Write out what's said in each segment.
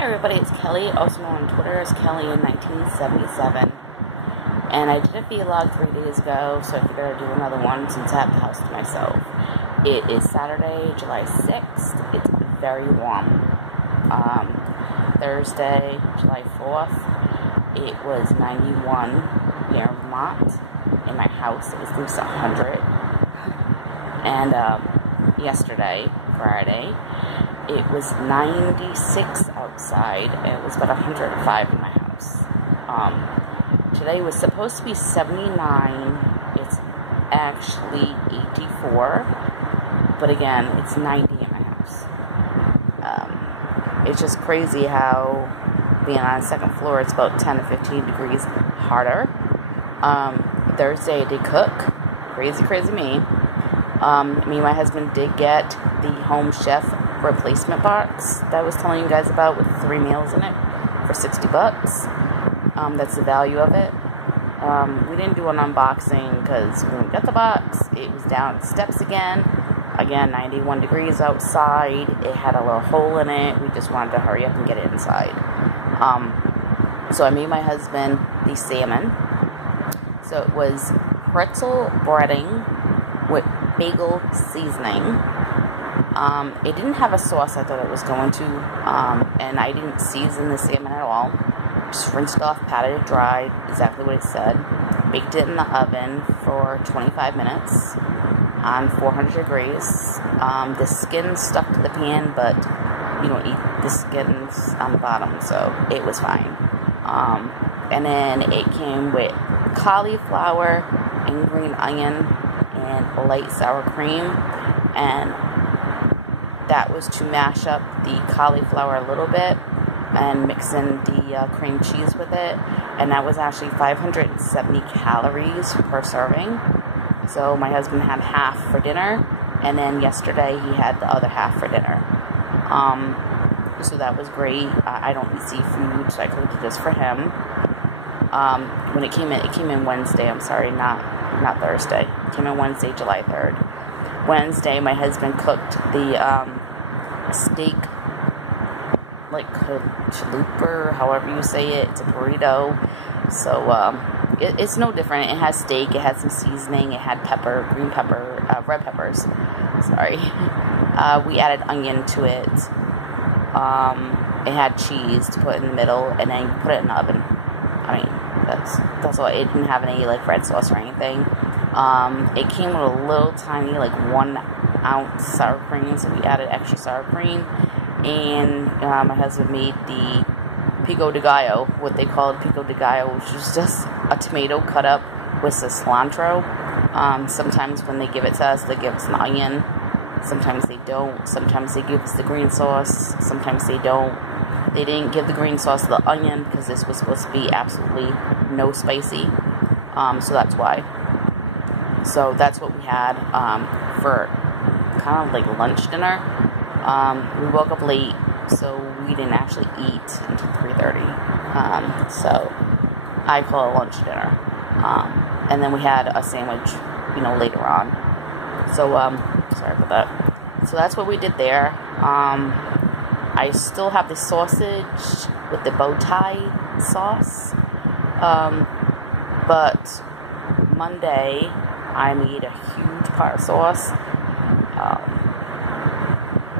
Hi everybody, it's Kelly, also known on Twitter as Kelly in 1977. And I did a vlog 3 days ago, so I figured I'd do another one since I have the house to myself. It is Saturday, July 6th. It's very warm. Thursday, July 4th, it was 91 here in Vermont. In my house, it was close to 100. And yesterday, Friday, it was 96 outside, and it was about 105 in my house. Today was supposed to be 79. It's actually 84, but again, it's 90 in my house. It's just crazy how being on the second floor, it's about 10 to 15 degrees harder. Thursday I did cook. Crazy me. Me and my husband did get the Home Chef replacement box that I was telling you guys about with 3 meals in it for 60 bucks. That's the value of it. We didn't do an unboxing because when we got the box, it was down the steps again. Again, 91 degrees outside. It had a little hole in it. We just wanted to hurry up and get it inside. So I made my husband the salmon. So it was pretzel breading with bagel seasoning. It didn't have a sauce I thought it was going to, and I didn't season the salmon at all. Just rinsed it off, patted it dry, exactly what it said. Baked it in the oven for 25 minutes on 400 degrees. The skin stuck to the pan, but you don't eat the skins on the bottom, so it was fine. And then it came with cauliflower and green onion and light sour cream, and that was to mash up the cauliflower a little bit and mix in the cream cheese with it, and that was actually 570 calories per serving. So my husband had half for dinner, and then yesterday he had the other half for dinner. So that was great. I don't eat seafood, so I cooked it just for him. When it came in Wednesday. I'm sorry, not Thursday. It came in Wednesday, July 3rd. Wednesday, my husband cooked the steak, like chalupa, however you say it. It's a burrito. So it's no different. It has steak. It had some seasoning. It had pepper, green pepper, red peppers. Sorry. We added onion to it. It had cheese to put in the middle, and then you put it in the oven. I mean, that's all. It didn't have any like red sauce or anything. It came with a little tiny like 1 ounce sour cream, so we added extra sour cream. And my husband made the pico de gallo, what they called pico de gallo, which is just a tomato cut up with some cilantro. Sometimes when they give it to us, they give us an onion. Sometimes they don't. Sometimes they give us the green sauce. Sometimes they don't. They didn't give the green sauce the onion because this was supposed to be absolutely no spicy. So that's why. So that's what we had for kind of like lunch dinner. We woke up late, so we didn't actually eat until 3:30. So I call it lunch dinner. And then we had a sandwich, you know, later on. So sorry about that. So that's what we did there. I still have the sausage with the bow tie sauce. But Monday I made a huge pot of sauce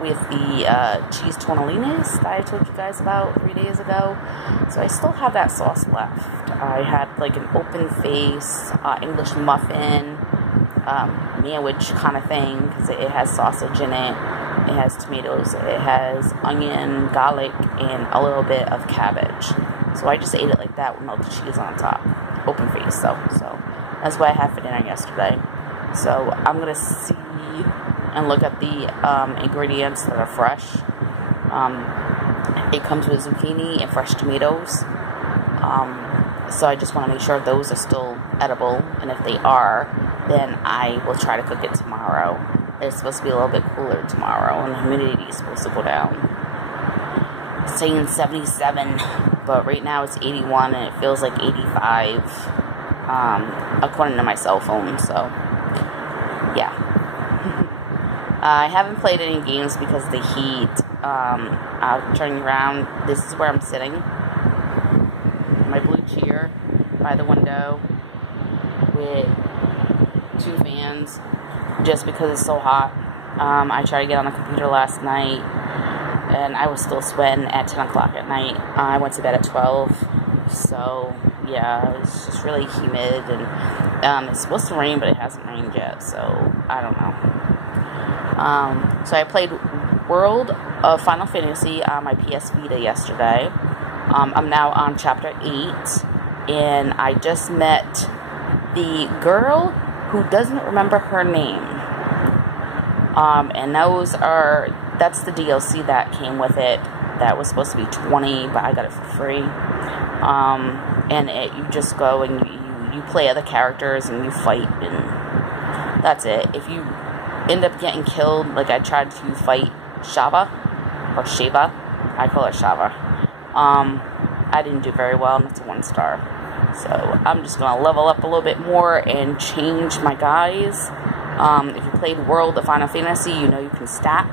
with the cheese tortellinis that I told you guys about 3 days ago. So I still have that sauce left. I had like an open face English muffin sandwich kind of thing, because it has sausage in it. It has tomatoes, it has onion, garlic, and a little bit of cabbage. So I just ate it like that with melted cheese on top. Open face, so that's what I had for dinner yesterday. So I'm going to see and look at the ingredients that are fresh. It comes with zucchini and fresh tomatoes. So I just want to make sure those are still edible, and if they are, then I will try to cook it tomorrow. It's supposed to be a little bit cooler tomorrow, and the humidity is supposed to go down. It's saying 77, but right now it's 81, and it feels like 85, according to my cell phone, so, yeah. I haven't played any games because of the heat. I'll turn you around. This is where I'm sitting. My blue chair by the window with 2 fans just because it's so hot. I tried to get on the computer last night and I was still sweating at 10 o'clock at night. I went to bed at 12, so yeah, it's just really humid, and it's supposed to rain, but it hasn't rained yet, so I don't know. So I played World of Final Fantasy on my PS Vita yesterday. I'm now on Chapter 8, and I just met the girl who doesn't remember her name. And that's the DLC that came with it. That was supposed to be $20, but I got it for free. And you just go and you play other characters and you fight, and that's it. If you end up getting killed, like I tried to fight Shava, or Shava, I call it Shava. I didn't do very well, and it's a 1 star. So I'm just gonna level up a little bit more and change my guys. If you played World of Final Fantasy, you know you can stack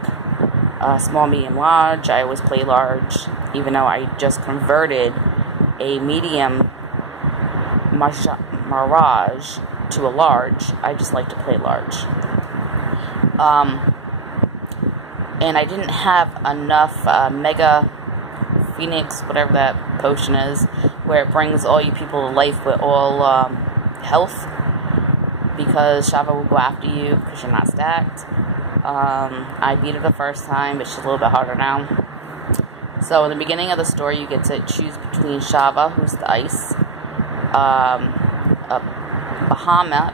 small, medium, large. I always play large, even though I just converted a medium Mirage to a large. I just like to play large. And I didn't have enough Mega Phoenix, whatever that potion is, where it brings all you people to life with all health, because Shava will go after you because you're not stacked. I beat her the first time, but she's a little bit harder now. So in the beginning of the story, you get to choose between Shava, who's the ice, Bahamut,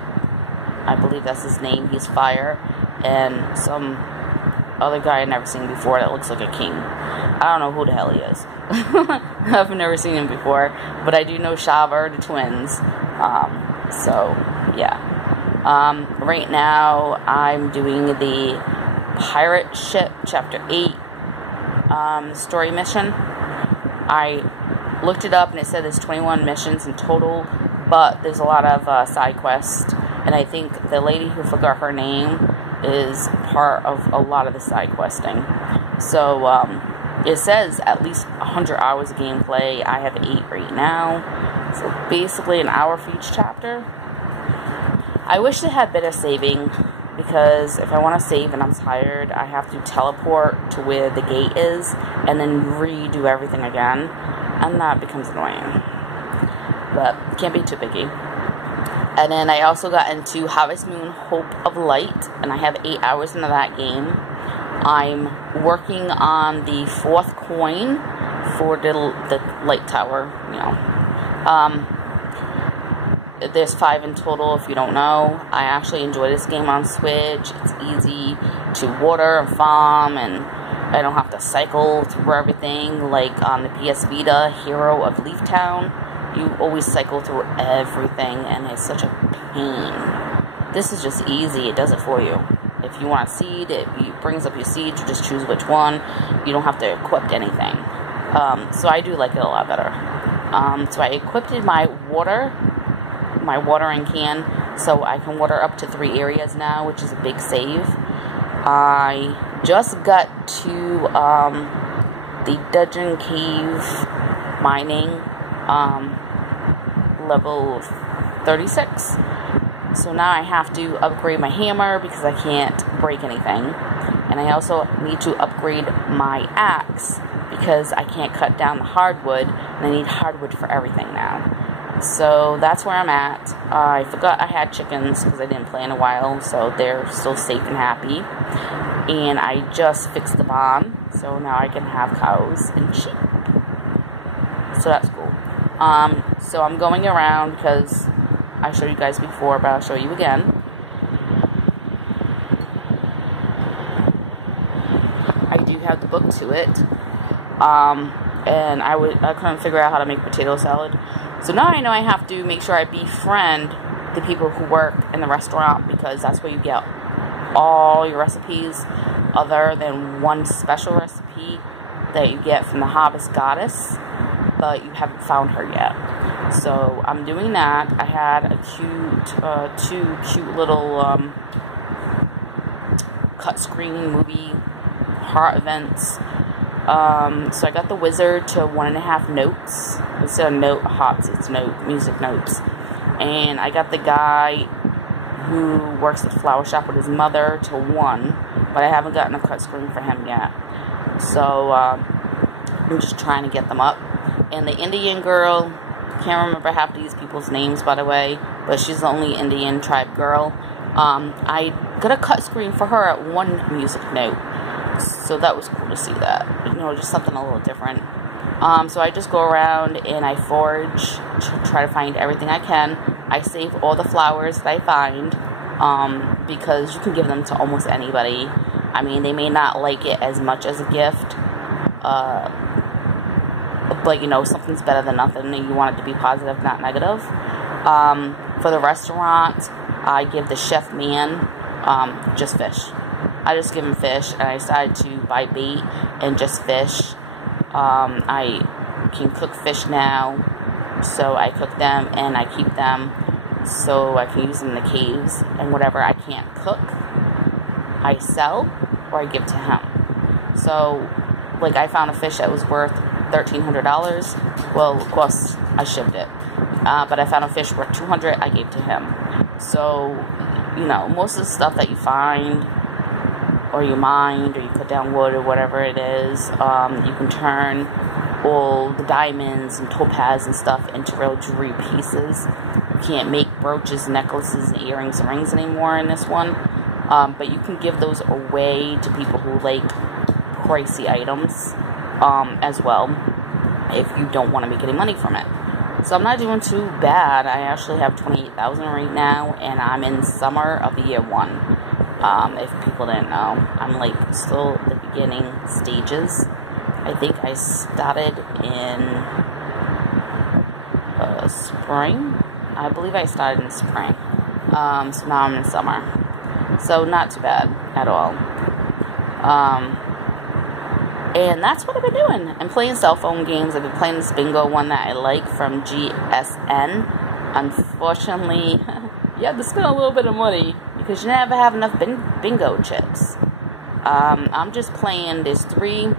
I believe that's his name, he's fire, and some other guy I've never seen before that looks like a king. I don't know who the hell he is. I've never seen him before, but I do know Shava are the twins. So yeah. Right now I'm doing the pirate ship chapter 8 story mission. I looked it up and it said there's 21 missions in total, but there's a lot of side quests, and I think the lady who forgot her name is part of a lot of the side questing. So it says at least 100 hours of gameplay. I have 8 right now, so basically an hour for each chapter. I wish they had better saving, because if I want to save and I'm tired, I have to teleport to where the gate is and then redo everything again, and that becomes annoying. But can't be too picky. And then I also got into Harvest Moon Hope of Light, and I have 8 hours into that game. I'm working on the 4th coin for the light tower, you know. There's 5 in total, if you don't know. I actually enjoy this game on Switch. It's easy to water and farm, and I don't have to cycle through everything like on the PS Vita, Hero of Leaf Town. You always cycle through everything, and it's such a pain. This is just easy. It does it for you. If you want a seed, it brings up your seeds. You just choose which one. You don't have to equip anything. So I do like it a lot better. So I equipped my watering can, so I can water up to 3 areas now, which is a big save. I just got to the Dungeon Cave mining, level 36. So now I have to upgrade my hammer because I can't break anything. And I also need to upgrade my axe because I can't cut down the hardwood, and I need hardwood for everything now. So that's where I'm at. I forgot I had chickens because I didn't play in a while, so they're still safe and happy. And I just fixed the barn, so now I can have cows and sheep. So that's cool. So I'm going around because I showed you guys before, but I'll show you again. I do have the book to it. And I couldn't figure out how to make potato salad. So now I know I have to make sure I befriend the people who work in the restaurant, because that's where you get all your recipes, other than one special recipe that you get from the Harvest Goddess, but you haven't found her yet. So I'm doing that. I had a two cute little cut screen movie heart events So I got the wizard to 1.5 notes. Instead of note hops, it's music notes. And I got the guy who works at the flower shop with his mother to 1, but I haven't gotten a cut screen for him yet. So I'm just trying to get them up. And the Indian girl, can't remember half these people's names, by the way, but she's the only Indian tribe girl. I got a cut screen for her at 1 music note. So that was cool to see that. You know, just something a little different. So I just go around and I forage to try to find everything I can. I save all the flowers that I find, because you can give them to almost anybody. I mean, they may not like it as much as a gift, but you know, something's better than nothing, and you want it to be positive, not negative. For the restaurant, I give the chef man just fish. I just give him fish, and I decided to buy bait and just fish. I can cook fish now, so I cook them and I keep them so I can use them in the caves, and whatever I can't cook, I sell or I give to him. So, like, I found a fish that was worth $1,300. Well, of course, I shipped it. But I found a fish worth $200, I gave to him. So, you know, most of the stuff that you find, or you mine, or you put down wood, or whatever it is, you can turn all the diamonds and topaz and stuff into real jewelry pieces. You can't make brooches, necklaces, and earrings and rings anymore in this one. But you can give those away to people who like pricey items as well, if you don't want to make any money from it. So I'm not doing too bad. I actually have 28,000 right now, and I'm in summer of the year 1. If people didn't know, I'm like still at the beginning stages. I think I started in spring. I believe I started in spring. So now I'm in summer. So not too bad at all. And that's what I've been doing. I'm playing cell phone games. I've been playing this bingo one that I like from GSN. Unfortunately, you have to spend a little bit of money because you never have enough bingo chips. I'm just playing, there's 3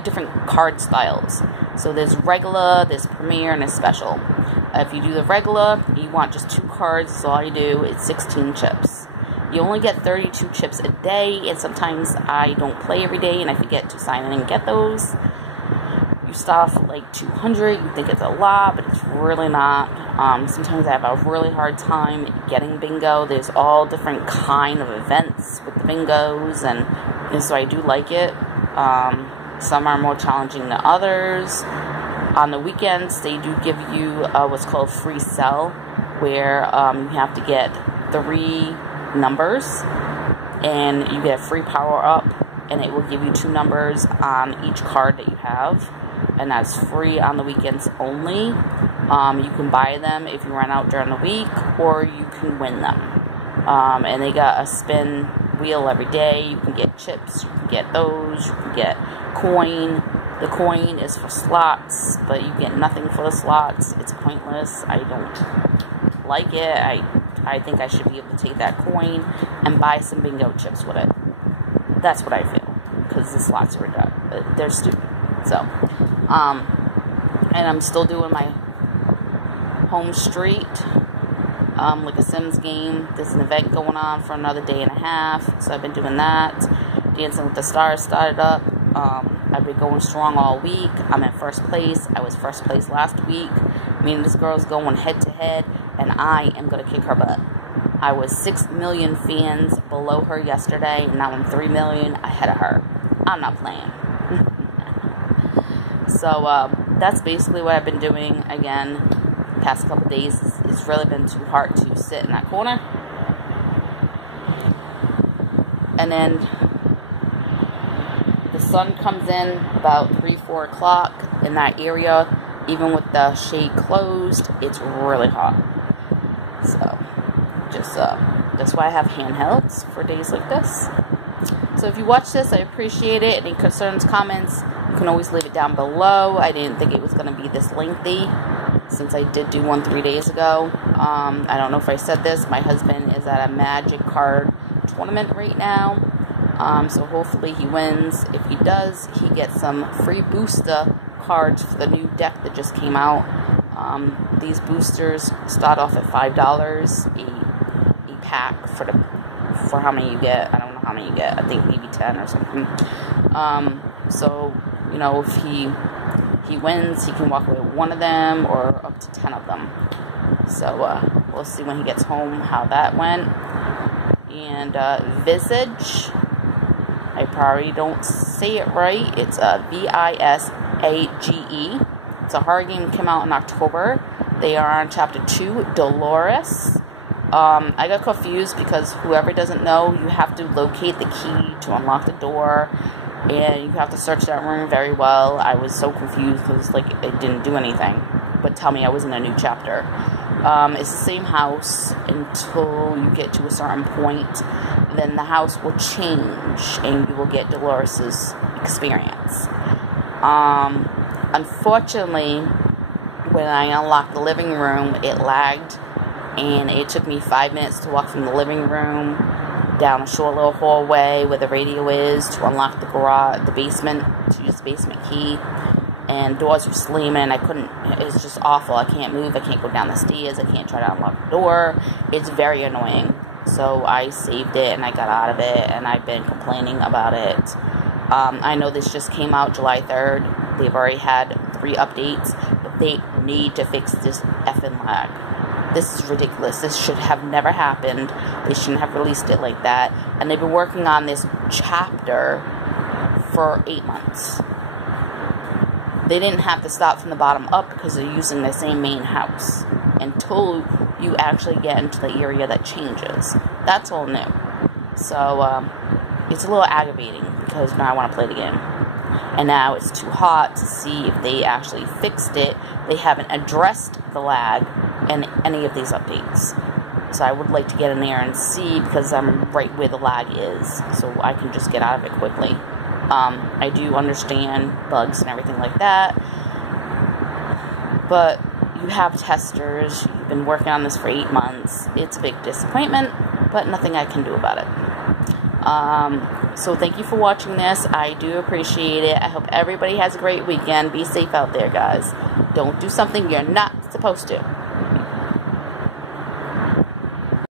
different card styles. So there's regular, there's premier, and there's special. If you do the regular, you want just 2 cards, that's all you do. It's 16 chips. You only get 32 chips a day, and sometimes I don't play every day, and I forget to sign in and get those. You start off at like 200, you think it's a lot, but it's really not. Sometimes I have a really hard time getting bingo. There's all different kind of events with the bingos, and so I do like it. Some are more challenging than others. On the weekends, they do give you what's called free cell, where you have to get 3 numbers, and you get a free power up, and it will give you 2 numbers on each card that you have, and that's free on the weekends only. You can buy them if you run out during the week, or you can win them. And they got a spin wheel every day. You can get chips, you can get those, you can get coin. The coin is for slots, but you get nothing for the slots. It's pointless. I don't like it. I think I should be able to take that coin and buy some bingo chips with it. That's what I feel, because the slots are done. They're stupid. So, and I'm still doing my home street, like a Sims game. There's an event going on for another day and a half, so I've been doing that. Dancing with the Stars started up. I've been going strong all week. I'm in first place. I was first place last week. Me and this girl's going head to head, and I am going to kick her butt. I was 6 million fans below her yesterday, and now I'm 3 million ahead of her. I'm not playing. So, that's basically what I've been doing. Again, the past couple days, it's really been too hard to sit in that corner. And then the sun comes in about 3-4 o'clock in that area. Even with the shade closed, it's really hot. So, just, that's why I have handhelds for days like this. So if you watch this, I appreciate it. Any concerns, comments, you can always leave it down below. I didn't think it was going to be this lengthy, since I did do one 3 days ago. I don't know if I said this. My husband is at a Magic card tournament right now. So hopefully he wins. If he does, he gets some free booster cards for the new deck that just came out. These boosters start off at $5 a pack for how many you get. I don't know how many you get. I think maybe 10 or something. So, you know, if he wins, he can walk away with one of them or up to 10 of them. So, we'll see when he gets home how that went. And, Visage, I probably don't say it right. It's Visage. It's a horror game that came out in October. They are on chapter 2, Dolores. I got confused because whoever doesn't know, you have to locate the key to unlock the door. And you have to search that room very well. I was so confused because, like, it didn't do anything but tell me I was in a new chapter. It's the same house until you get to a certain point. Then the house will change and you will get Dolores' experience. Unfortunately, when I unlocked the living room, it lagged. And it took me 5 minutes to walk from the living room down a short little hallway where the radio is to unlock the garage, the basement, to use the basement key. And doors were slamming. I couldn't, it was just awful. I can't move. I can't go down the stairs. I can't try to unlock the door. It's very annoying. So I saved it and I got out of it, and I've been complaining about it. I know this just came out July 3rd. They've already had 3 updates, but they need to fix this effing lag. This is ridiculous. This should have never happened. They shouldn't have released it like that. And they've been working on this chapter for 8 months. They didn't have to start from the bottom up because they're using the same main house until you actually get into the area that changes. That's all new. So, it's a little aggravating because now I want to play the game. And now it's too hot to see if they actually fixed it. They haven't addressed the lag in any of these updates. So I would like to get in there and see, because I'm right where the lag is, so I can just get out of it quickly. I do understand bugs and everything like that, but you have testers. You've been working on this for 8 months. It's a big disappointment, but nothing I can do about it. So thank you for watching this. I do appreciate it. I hope everybody has a great weekend. Be safe out there, guys. Don't do something you're not supposed to.